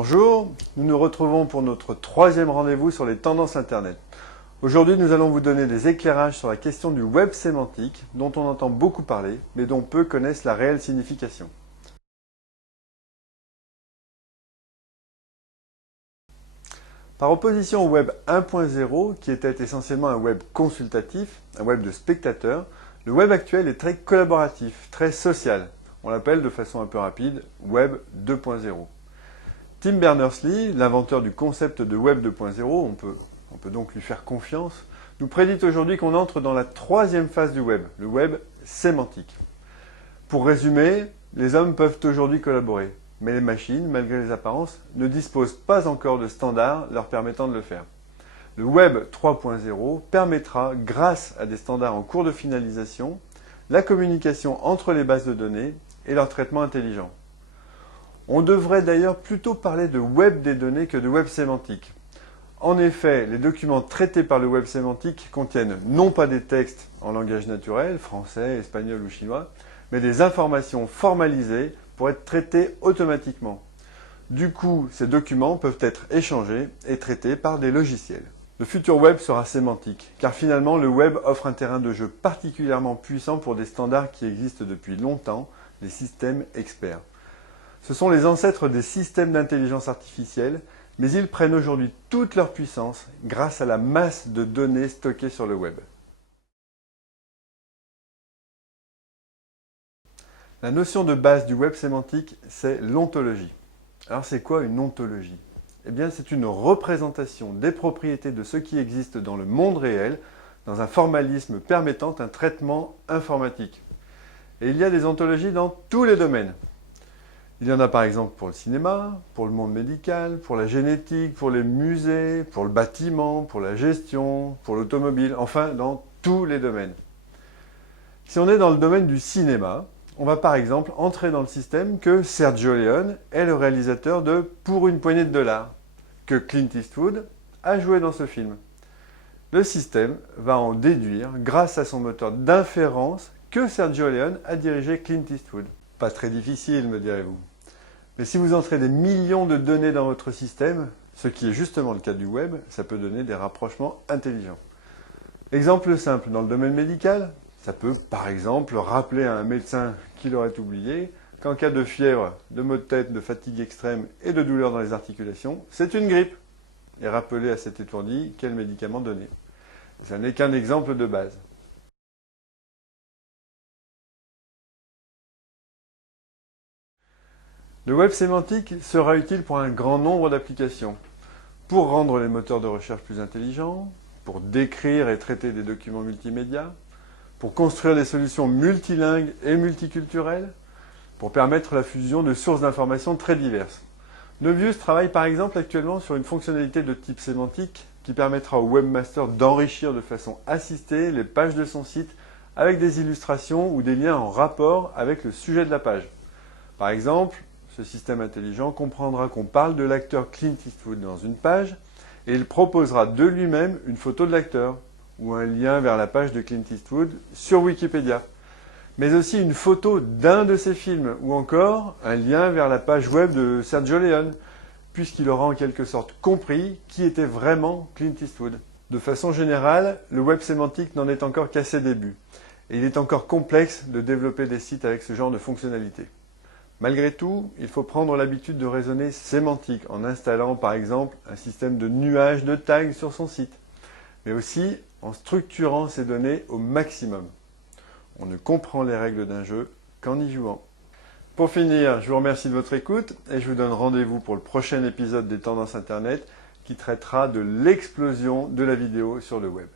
Bonjour, nous nous retrouvons pour notre troisième rendez-vous sur les tendances Internet. Aujourd'hui, nous allons vous donner des éclairages sur la question du web sémantique, dont on entend beaucoup parler, mais dont peu connaissent la réelle signification. Par opposition au web 1.0, qui était essentiellement un web consultatif, un web de spectateurs, le web actuel est très collaboratif, très social. On l'appelle de façon un peu rapide web 2.0. Tim Berners-Lee, l'inventeur du concept de Web 2.0, on peut donc lui faire confiance, nous prédit aujourd'hui qu'on entre dans la troisième phase du web, le web sémantique. Pour résumer, les hommes peuvent aujourd'hui collaborer, mais les machines, malgré les apparences, ne disposent pas encore de standards leur permettant de le faire. Le web 3.0 permettra, grâce à des standards en cours de finalisation, la communication entre les bases de données et leur traitement intelligent. On devrait d'ailleurs plutôt parler de web des données que de web sémantique. En effet, les documents traités par le web sémantique contiennent non pas des textes en langage naturel, français, espagnol ou chinois, mais des informations formalisées pour être traitées automatiquement. Du coup, ces documents peuvent être échangés et traités par des logiciels. Le futur web sera sémantique, car finalement le web offre un terrain de jeu particulièrement puissant pour des standards qui existent depuis longtemps, les systèmes experts. Ce sont les ancêtres des systèmes d'intelligence artificielle, mais ils prennent aujourd'hui toute leur puissance grâce à la masse de données stockées sur le web. La notion de base du web sémantique, c'est l'ontologie. Alors c'est quoi une ontologie? Eh bien c'est une représentation des propriétés de ce qui existe dans le monde réel, dans un formalisme permettant un traitement informatique. Et il y a des ontologies dans tous les domaines. Il y en a par exemple pour le cinéma, pour le monde médical, pour la génétique, pour les musées, pour le bâtiment, pour la gestion, pour l'automobile, enfin dans tous les domaines. Si on est dans le domaine du cinéma, on va par exemple entrer dans le système que Sergio Leone est le réalisateur de Pour une poignée de dollars, que Clint Eastwood a joué dans ce film. Le système va en déduire, grâce à son moteur d'inférence, que Sergio Leone a dirigé Clint Eastwood. Pas très difficile, me direz-vous. Mais si vous entrez des millions de données dans votre système, ce qui est justement le cas du web, ça peut donner des rapprochements intelligents. Exemple simple, dans le domaine médical, ça peut par exemple rappeler à un médecin qui l'aurait oublié qu'en cas de fièvre, de maux de tête, de fatigue extrême et de douleur dans les articulations, c'est une grippe. Et rappeler à cet étourdi quel médicament donner. Ça n'est qu'un exemple de base. Le web sémantique sera utile pour un grand nombre d'applications. Pour rendre les moteurs de recherche plus intelligents, pour décrire et traiter des documents multimédia, pour construire des solutions multilingues et multiculturelles, pour permettre la fusion de sources d'informations très diverses. Nebius travaille par exemple actuellement sur une fonctionnalité de type sémantique qui permettra au webmaster d'enrichir de façon assistée les pages de son site avec des illustrations ou des liens en rapport avec le sujet de la page. Par exemple, ce système intelligent comprendra qu'on parle de l'acteur Clint Eastwood dans une page et il proposera de lui-même une photo de l'acteur ou un lien vers la page de Clint Eastwood sur Wikipédia, mais aussi une photo d'un de ses films ou encore un lien vers la page web de Sergio Leone, puisqu'il aura en quelque sorte compris qui était vraiment Clint Eastwood. De façon générale, le web sémantique n'en est encore qu'à ses débuts et il est encore complexe de développer des sites avec ce genre de fonctionnalités. Malgré tout, il faut prendre l'habitude de raisonner sémantique en installant par exemple un système de nuage de tags sur son site, mais aussi en structurant ses données au maximum. On ne comprend les règles d'un jeu qu'en y jouant. Pour finir, je vous remercie de votre écoute et je vous donne rendez-vous pour le prochain épisode des Tendances Internet qui traitera de l'explosion de la vidéo sur le web.